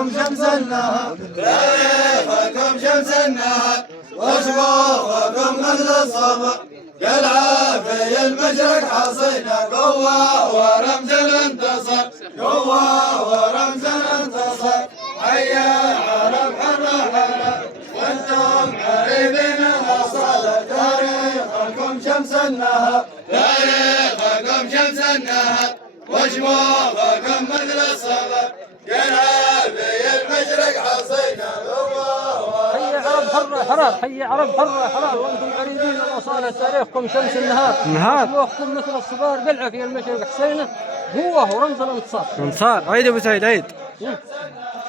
تاريخكم شمس النهار، تاريخكم شمس النهار، وشموخكم مثل الصبر، كالعافية المشرق حصينا قوة ورمز الانتصار، قوة ورمز الانتصار. حيا عرب حرة حرة وانتم قريبين الأصالة، تاريخكم شمس النهار، تاريخكم شمس النهار، وشموخكم مثل الصبر، كالعافية المشرق حصينا قوة. حي عرب حرة حرار، حي عرب حرة حرار، وانتم قريبين الأصالة، تاريخكم شمس النهار، وشموخكم مثل الصبار، قلعة في المشرق حسينة، قوة ورمز الانتصار. انتصار. عيد ابو سعيد عيد.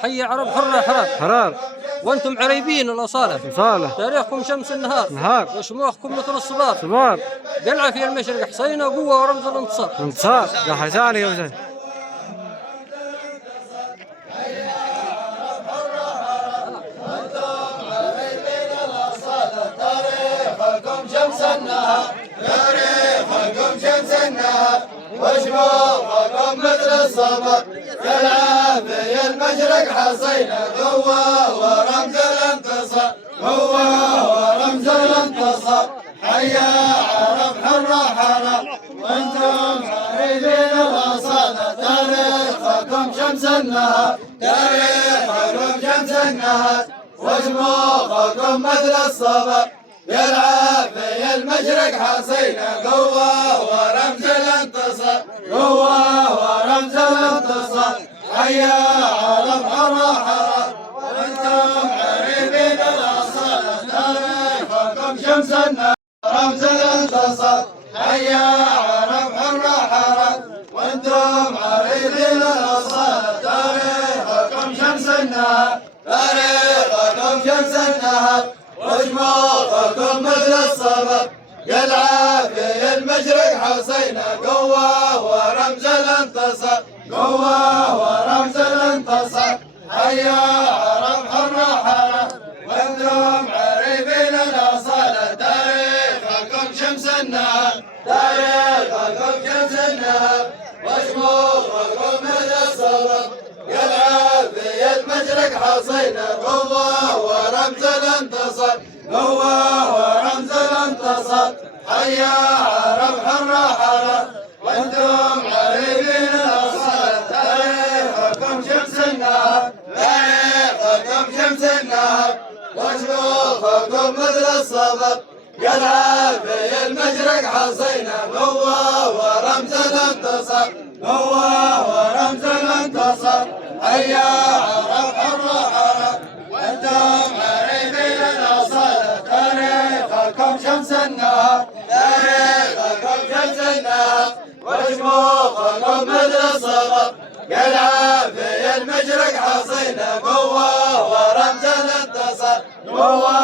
حي عرب حرة حرار حرار، وانتم عريبين الأصالة، صالح، تاريخكم شمس النهار، نهار، وشموخكم مثل الصبار، صبار، قلعة في المشرق حسينة، قوة ورمز الانتصار. انتصار. يا حسان يا ابو سعيد. تاريخكم شمس النهار، تاريخكم شمس النهار، وشموخكم مثل الصبر، كالعافية المشرق حصينا قوة ورمز الانتصار، قوة ورمز الانتصار. حيا عرب حرة حرة وانتم قريبين الأصالة، تاريخكم شمس النهار، تاريخكم شمس النهار، وشموخكم مثل الصبر، بالعافية المشرق حصينا قوة ورمز الانتصار، قوة ورمز الانتصار. حيا عرب حرة حرة وانتم قريبين الأصالة، تاريخكم شمس النهار، رمز الانتصار. حيا عرب حرة حرة وانتم قريبين الأصالة، تاريخكم شمس النهار، تاريخكم شمس النهار، وشموخكم مثل الصبر، كالعافية المشرق حصينا قوة ورمز الانتصار، قوة ورمز الانتصار. حيا عرب حرة حرة وانتم قريبين الأصالة، تاريخكم شمس النهار، تاريخكم شمس النهار، وشموخكم مثل الصبر، كالعافية المشرق حصينا قوة ورمز الانتصار، قوة ورمز الانتصار. حيا عرب حرة حرة وانتم قريبين الأصالة، تاريخكم شمس النهار، تاريخكم شمس النهار، وشموخكم مثل الصبر، كالعافية المشرق حصينا قوة ورمز الانتصار، قوة ورمز الانتصار. حيا عرب حرة حرة وانتم قريبين الأصالة، تاريخكم شمس النهار، تاريخكم شمس النهار، وشموخكم مثل الصبر، كالعافية المشرق حصينا قوة ورمز الانتصار، قوة